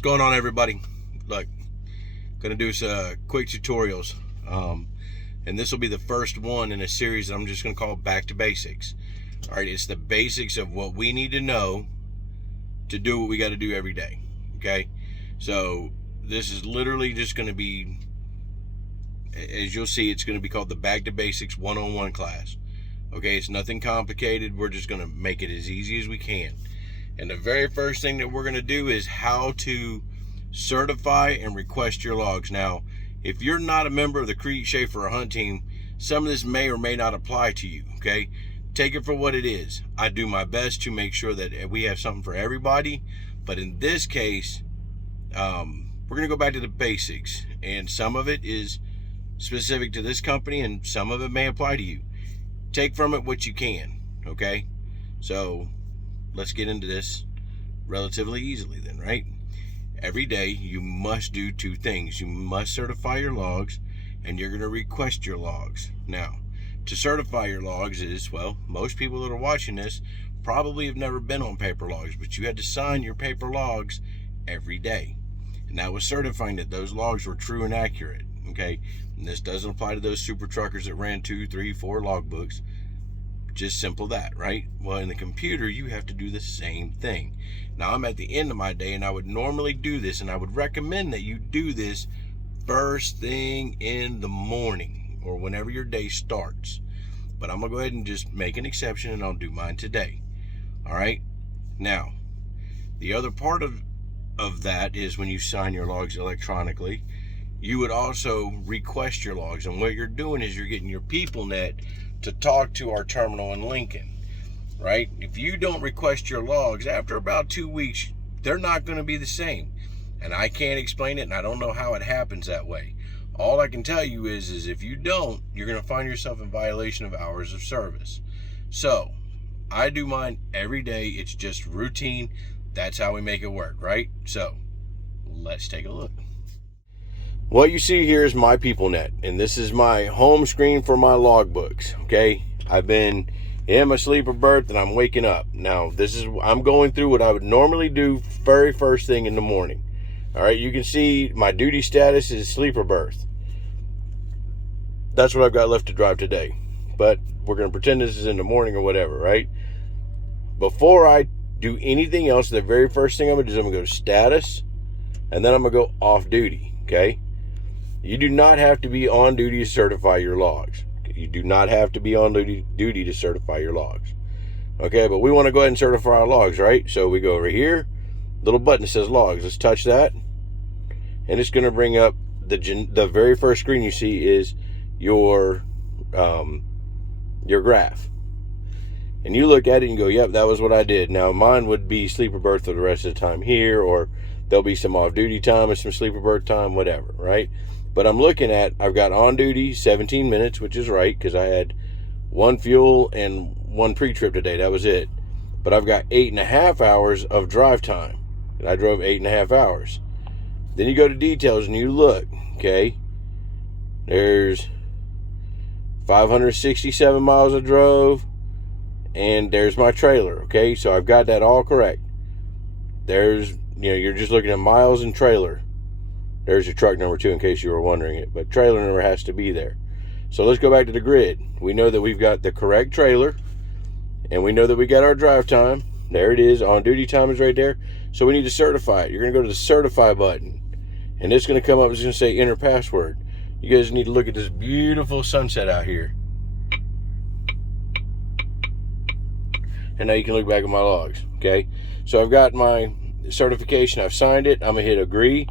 What's going on, everybody? Look, gonna do some quick tutorials, and this will be the first one in a series that I'm just gonna call Back to Basics. All right, it's the basics of what we need to know to do what we got to do every day. Okay, so this is literally just gonna be, as you'll see, it's gonna be called the Back to Basics 101 class. Okay, it's nothing complicated. We're just gonna make it as easy as we can. And the very first thing that we're going to do is how to certify and request your logs. Now, if you're not a member of the Creed Schaefer Hunt Team, some of this may or may not apply to you, okay? Take it for what it is. I do my best to make sure that we have something for everybody, but in this case, we're going to go back to the basics, and some of it is specific to this company, and some of it may apply to you. Take from it what you can, okay? So let's get into this relatively easily then, right? Every day you must do two things. You must certify your logs, and you're going to request your logs. Now, to certify your logs is, well, most people that are watching this probably have never been on paper logs, but you had to sign your paper logs every day. And that was certifying that those logs were true and accurate, okay? And this doesn't apply to those super truckers that ran 2, 3, 4 logbooks. Just simple that, right? Well, in the computer, you have to do the same thing. Now, I'm at the end of my day, and I would normally do this, and I would recommend that you do this first thing in the morning or whenever your day starts. But I'm going to go ahead and just make an exception, and I'll do mine today. All right? Now, the other part of that is when you sign your logs electronically, you would also request your logs. And what you're doing is you're getting your PeopleNet to talk to our terminal in Lincoln, right? If you don't request your logs, after about 2 weeks, they're not going to be the same. And I can't explain it, and I don't know how it happens that way. All I can tell you is if you don't, you're going to find yourself in violation of hours of service. So, I do mine every day. It's just routine. That's how we make it work, right? So, let's take a look. What you see here is my PeopleNet, and this is my home screen for my logbooks, okay? I've been in my sleeper berth, and I'm waking up. Now, I'm going through what I would normally do very first thing in the morning. All right, you can see my duty status is sleeper berth. That's what I've got left to drive today. But we're going to pretend this is in the morning or whatever, right? Before I do anything else, the very first thing I'm going to do is I'm going to go to status, and then I'm going to go off duty, okay? You do not have to be on duty to certify your logs. You do not have to be on duty to certify your logs. Okay, but we want to go ahead and certify our logs, right? So we go over here, little button that says logs. Let's touch that. And it's going to bring up the very first screen you see is your graph. And you look at it and go, yep, that was what I did. Now, mine would be sleeper berth for the rest of the time here, or there'll be some off-duty time and some sleeper berth time, whatever, right? But I'm looking at, I've got on duty 17 minutes, which is right, because I had 1 fuel and 1 pre-trip today. That was it. But I've got 8.5 hours of drive time, and I drove 8.5 hours. Then you go to details and you look, okay? There's 567 miles I drove, and there's my trailer, okay? So I've got that all correct. There's, you're just looking at miles and trailer. There's your truck number 2 in case you were wondering it, but trailer number has to be there. So let's go back to the grid. We know that we've got the correct trailer, and we know that we got our drive time. There it is. On duty time is right there. So we need to certify it. You're going to go to the certify button, and it's going to come up. It's going to say enter password. You guys need to look at this beautiful sunset out here. And now you can look back at my logs, okay? So I've got my certification. I've signed it. I'm going to hit agree.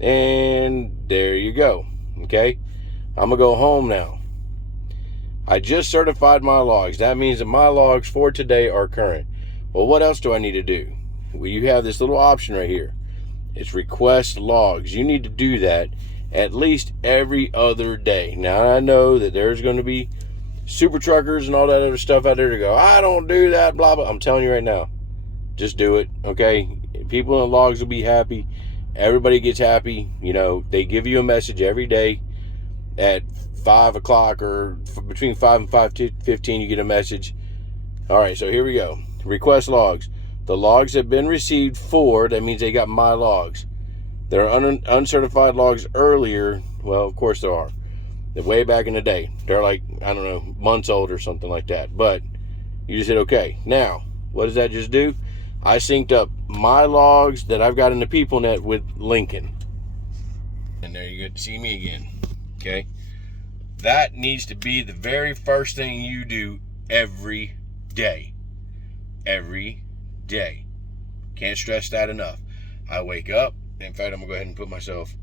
And there you go, okay? I'm going to go home now. I just certified my logs. That means that my logs for today are current. Well, what else do I need to do? Well, you have this little option right here. It's request logs. You need to do that at least every other day. Now, I know that there's going to be super truckers and all that other stuff out there to go, I don't do that, blah, blah. I'm telling you right now, just do it, okay? People in the logs will be happy. Everybody gets happy. They give you a message every day at 5 o'clock or between 5 and 5:15, you get a message. All right, so here we go. Request logs. The logs have been received for, that means they got my logs. There are uncertified logs earlier. Well, of course there are. They're way back in the day. They're like, I don't know, months old or something like that. But you just hit okay. Now, what does that just do? I synced up my logs that I've got in the PeopleNet with Lincoln. And there you get to see me again. Okay? That needs to be the very first thing you do every day. Every day. Can't stress that enough. I wake up. In fact, I'm going to go ahead and put myself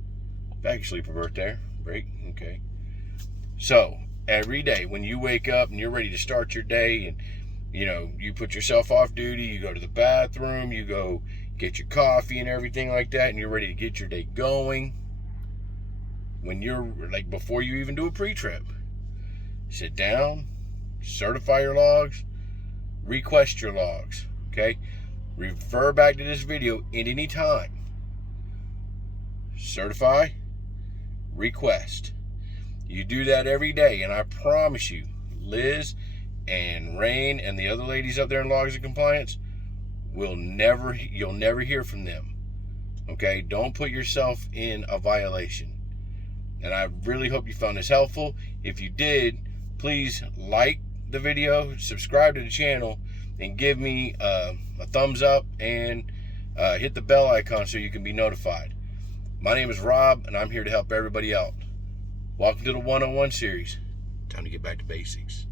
back to sleep revert there. Break. Okay. So, every day when you wake up and you're ready to start your day and, you know, you put yourself off duty, you go to the bathroom, you go get your coffee and everything like that, and you're ready to get your day going. When you're, like, before you even do a pre-trip, sit down, certify your logs, request your logs, okay? Refer back to this video at any time. Certify, request. You do that every day, and I promise you, Liz and Rain and the other ladies up there in Logs of Compliance you'll never hear from them. Okay? Don't put yourself in a violation. And I really hope you found this helpful. If you did, please like the video, subscribe to the channel, and give me a thumbs up and hit the bell icon so you can be notified. My name is Rob, and I'm here to help everybody out. Welcome to the 101 series. Time to get back to basics.